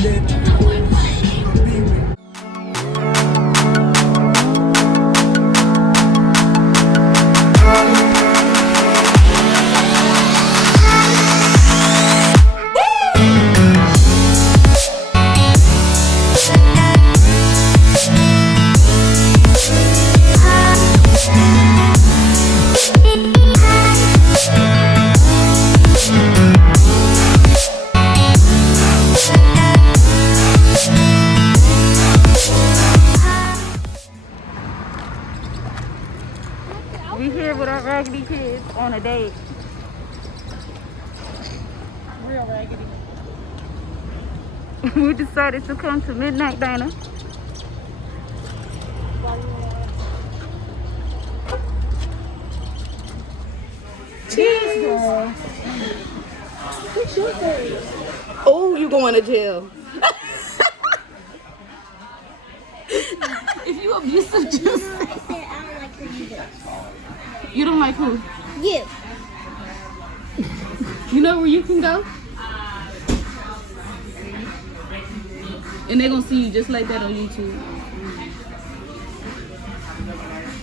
We here with our raggedy kids on a date. Real raggedy. We decided to come to Midnight Diner. Cheers, girl. What's your face? Oh, you going to jail. If you abusive, just I said I don't like her either. you don't like who? You. You know where you can go? And they're gonna see you just like that on YouTube.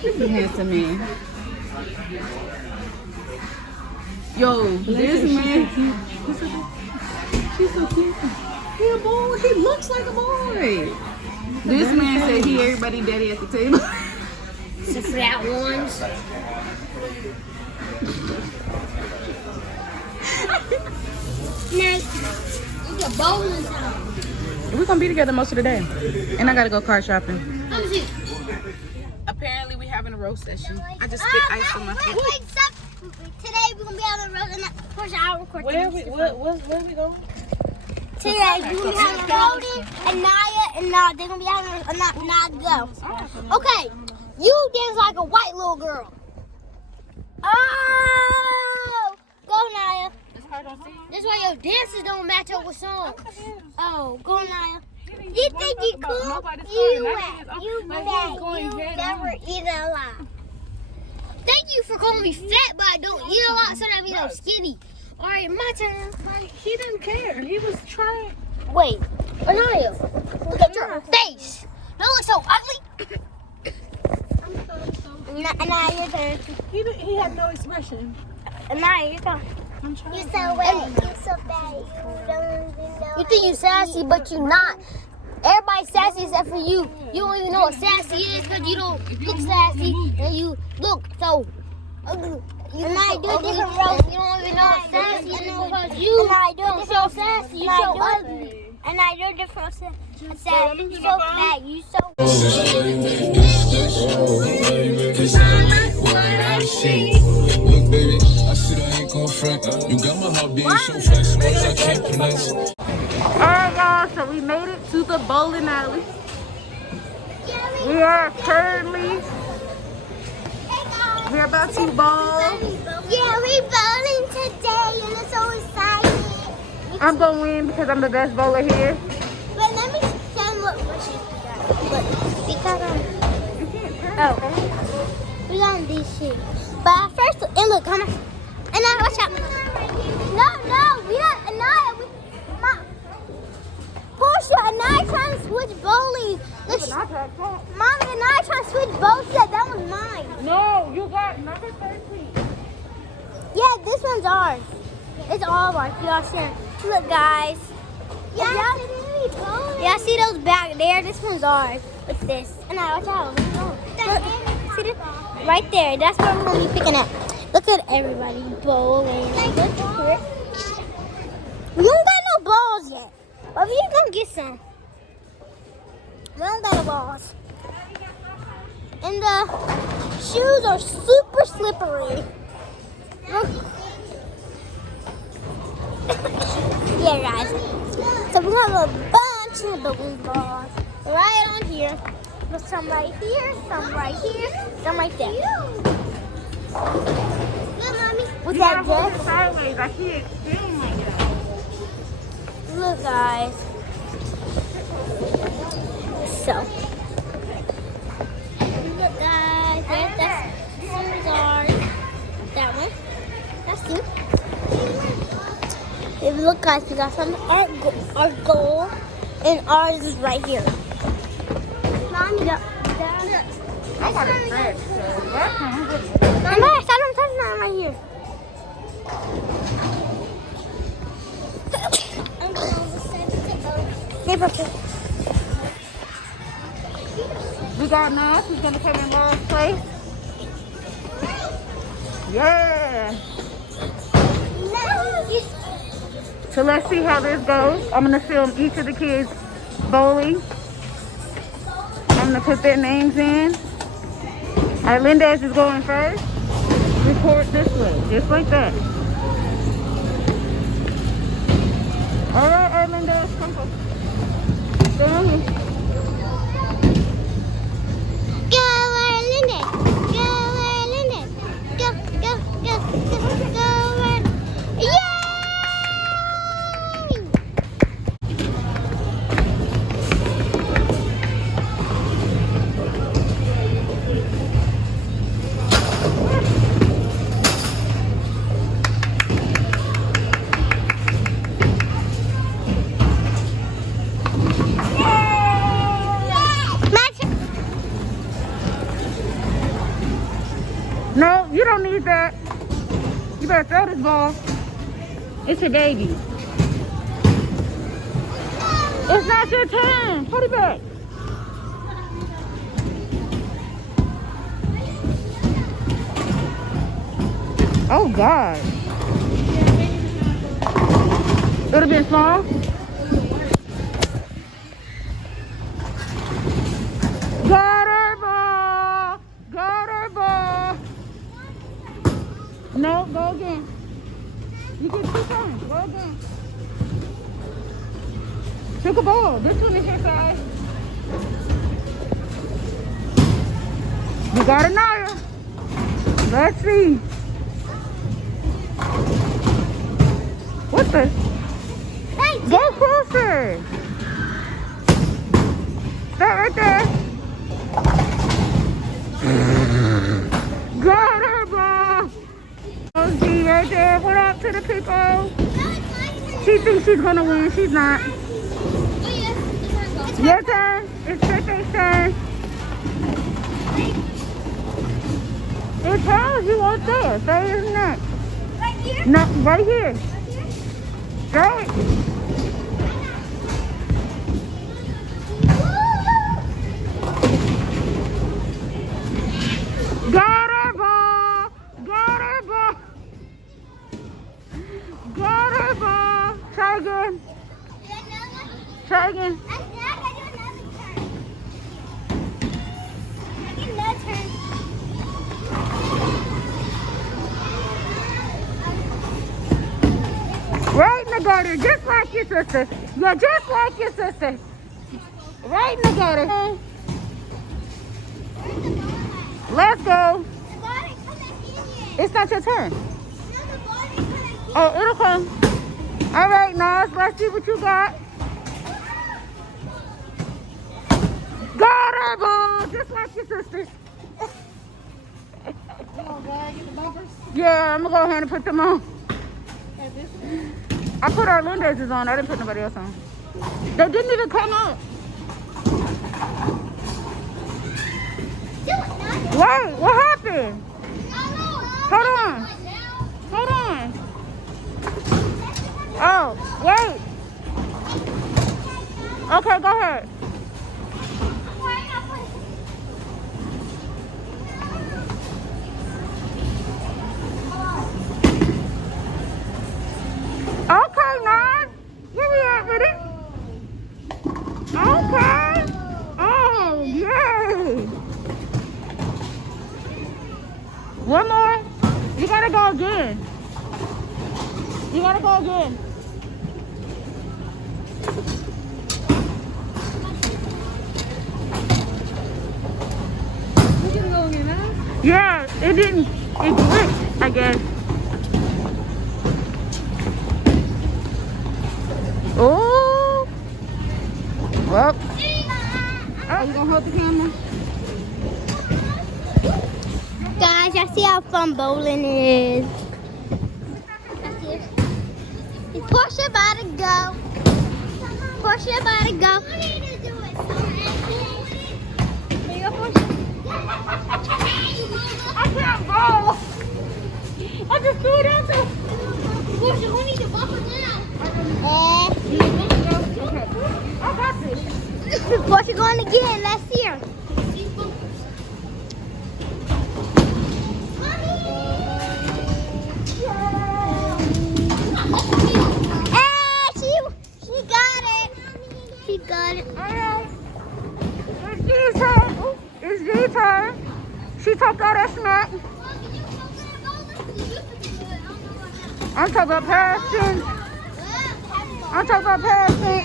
He's a handsome man. Yo, this man. She's so cute. He a boy. He looks like a boy. This man said he everybody daddy at the table. Except for that ones. Nice. It's a bowling time. We're gonna be together most of the day. And I gotta go car shopping. Let me see. Apparently we having a roast session. I just spit ice on my feet. Wait, stop. Today we're gonna be having a road and push our record. Where we going? Today we're gonna be having a Roden and Naya and they're gonna be having a not go. Okay, you dance like a white little girl. Oh, go Naya. That's why your dances don't match up with songs. Oh, go Naya. You think you cool? You never eat a lot. Thank you for calling me fat, but I don't eat a lot, so that means I'm skinny. All right, my turn. He didn't care. He was trying. Wait, Anaya, look at your face. Don't look so ugly. Anaya, your turn. He had no expression. Anaya, your turn. I'm trying. You're so wet. You're so bad. You don't even know. You think you sassy, but you're not. Everybody's sassy except for you. You don't even know what sassy is because you don't look sassy and you look so ugly. You look so ugly and you don't even know what sassy is because you don't so sassy. You so ugly. And I do different sassy. You so fat. You so. Look, baby, I said I ain't gon' front. You got my heart being so fast, words I can't pronounce. Alright y'all, so we made it to the bowling alley. We are currently we're about to bowl. Yeah, we bowling today and it's so exciting. I'm gonna win because I'm the best bowler here. But let me show them what bushes we got. Look, we got these shoes. But first, and look, come on. And now, watch out. No, we don't. Anaya, Portia, Anaya trying to switch bowling. Look, Mommy, Anaya trying to switch bowls. That one's mine. No, you got number 13. Yeah, this one's ours. It's all ours. Y'all see? Look, guys. Y'all see those back there? This one's ours. What's this? Anaya, watch out. Look, see this? Right there. That's where we're going to be picking at. Look at everybody bowling. We don't got no balls yet. But we're going to get some. We don't got no balls. And the shoes are super slippery. Look. Yeah, guys. So we have a bunch of bowling balls right on here. There's some right here, some right here, some right there. Look, Mommy. What's that, Jess? Sideways, I can't film like that. Look, guys. So. Look, guys. That's ours. That one. That's two. Look, guys. We got some our goal. and ours is right here. Mom, yep. I got a stretch. I'm back. I don't touch nothing right here. Hey, Papa. We got Nas who's gonna come in Laura's place. Yeah. So let's see how this goes. I'm gonna film each of the kids bowling. I'm gonna put their names in. All right, Linda's is going first. Record this way, just like that. All right, Linda's, come on. Stay on here. No, you don't need that. You better throw this ball. It's your baby. It's not your turn. Put it back. Oh, God. It would have been small. Got her ball. Got her ball. No, go again. You get 2 turns. Go again. Took a ball. This one is your side. You got another. Let's see. What the? Hey, Go closer. Start right there. Got her ball. Rosie right there. What up to the people? She thinks she's gonna win. She's not. Your turn. It's Pepe's turn. It tells you what's there. Say his neck. right here. No, right here. Throw it. Got her ball. Got her ball. Got her ball. Try again. Try again. Right in the gutter, just like your sister. Yeah, just like your sister. Right in the gutter. Let's go. It's not your turn. Oh, it'll come. All right, Nas, let's see what you got. Got her ball, just like your sisters. Yeah, I'm gonna go ahead and put them on. I put our Linda's on. I didn't put nobody else on. They didn't even come up. Wait, what happened? Hold on. Hold on. Oh, wait. Okay, go ahead. Okay, Nas. Where we at with it? Okay. Oh, yay. One more. You gotta go again. You gotta go again. We can go again, huh? Yeah, it didn't. It glitched, I guess. Oh. Well. Oh, you gonna hold the camera? Guys, y'all see how fun bowling is. Is Portia about to go? Portia about to go. Here you go, Portia. I can't go. I just threw it out there. Portia, we need to bumper now. I got this. Portia going again. Let's see her. She got it. She got it. Alright. It's G's turn. It's G's turn. She took all that smack. I'm talking about passing. I'm talking about passing.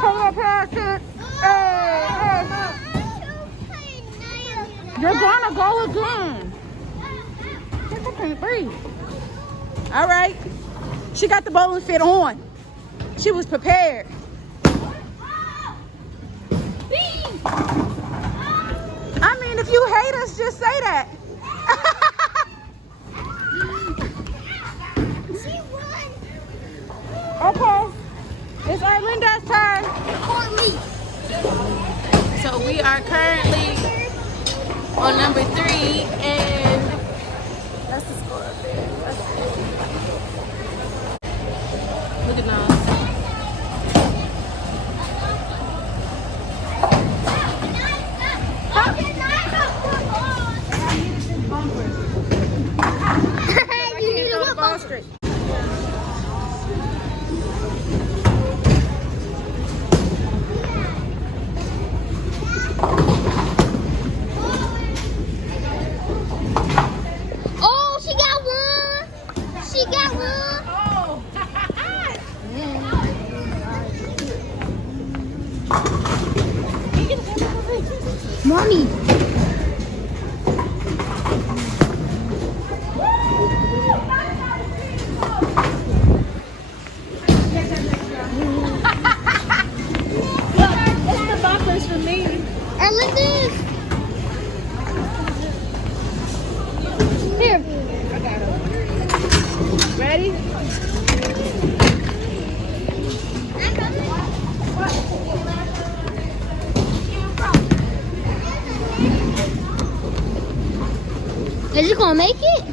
Talking about passing. Hey. You're gonna go again. I can't breathe. Alright. She got the bowling fit on. She was prepared. I mean, if you hate us, just say that. She won. Okay. It's Arlinda's turn. So we are currently on number 3, and that's the score up there. Look at those. You need to whip Ball up. straight. Oh, she got one. She got one. Mommy. It's the bumpers for me. Erlinda's. Here. Ready? Is it gonna make it?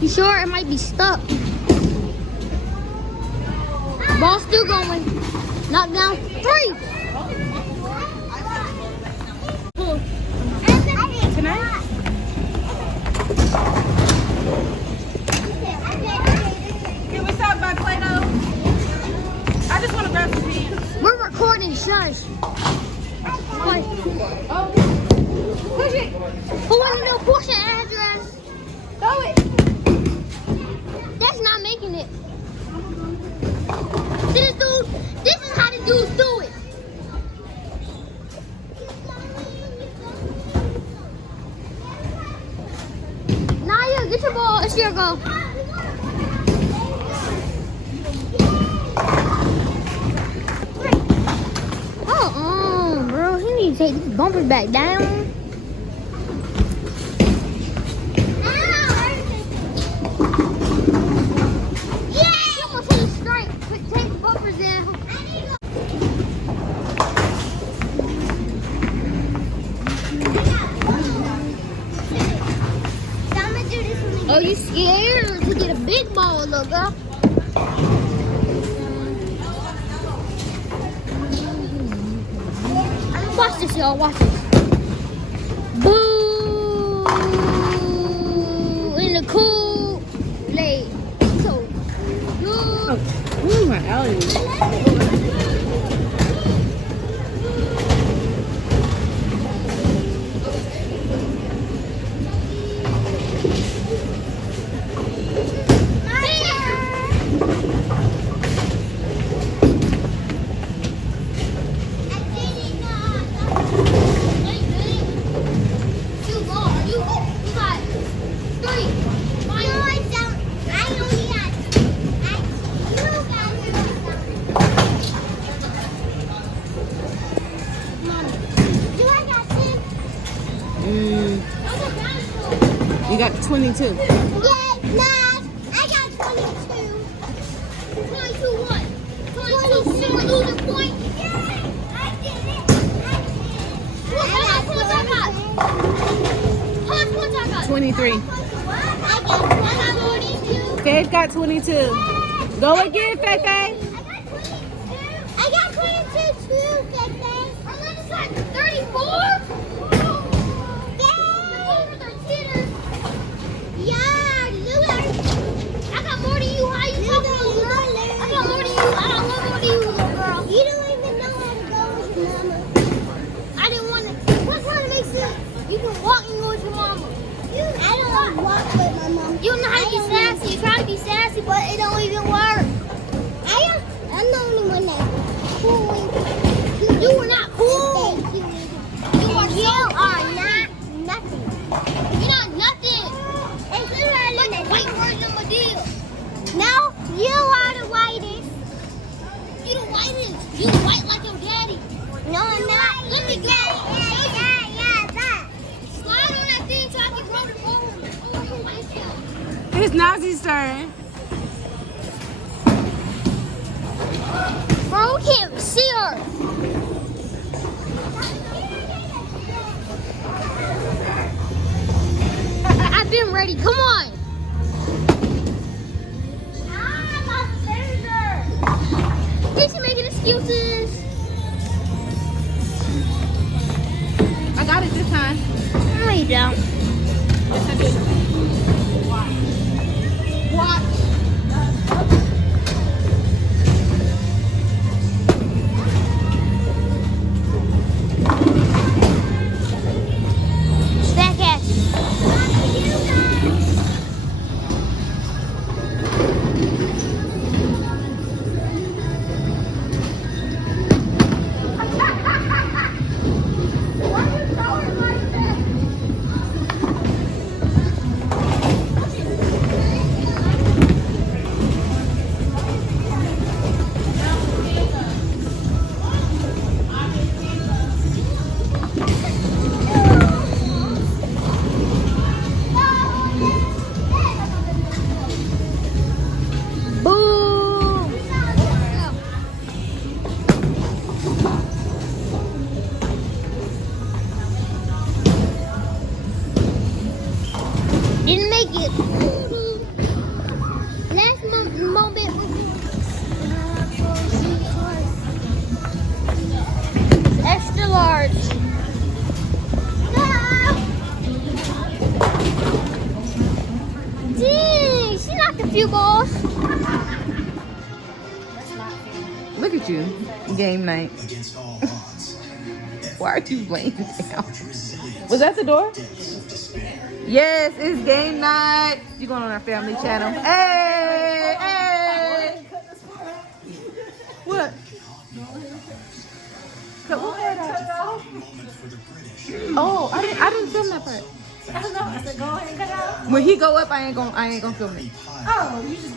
You sure it might be stuck? Ball still going. Knock down 3. Tonight? Can we stop by Play-Doh? I just want to grab some peas. We're recording, shush. What? Push it. Who wants to know Portia address? Throw it. That's not making it. This is how the dudes do it. Naya, get your ball. It's your goal. Bro, he needs to take these bumpers back down. Yeah! He almost hit a strike. Quick, take the bumpers in. Oh, you scared to get a big ball, little girl? Watch this, y'all. Watch this. Boo! In the cool late. So good. Ooh, my allergies. You got 22. Yes, nice. I got 23. I got 22. Faith got 22. Go again, Faith. I got 22 too, Faith. Orlando's got 34? Yeah, loser. I got more than you. How you talking about loser? I got more than you. I got one more than you, little girl. You don't even know how to go with your mama. I didn't want to. What kind of makes sense? You can walk and go with your mama. I don't walk with my mom. You know how to be sassy. You try to be sassy, but it don't even work. I'm the only one that's cool. You are not cool. You are not nothing. You're not nothing. It's literally like the white version of a deal. No, you are the whitest. You the whitest. You white like your daddy. No, I'm not. Let me go. Yeah. Slide on that thing so I can roll it over your white tail. It's Nazi's turn. Bro, we can't see her. I've been ready. Come on. Is she making excuses? I got it this time. No, you don't. Yes, I did. Watch. Back at you. Boom! Didn't make it. Last moment. Extra large. Dang, she knocked a few balls. Look at you. Game night. Why are you laying down? Was that the door? Yes, it's game night. You going on our family channel? Hey, hey. What? Cut what part out? Oh, I didn't film that part. I don't know. I said, go ahead and cut it out. When he go up, I ain't gonna film it. Oh, you just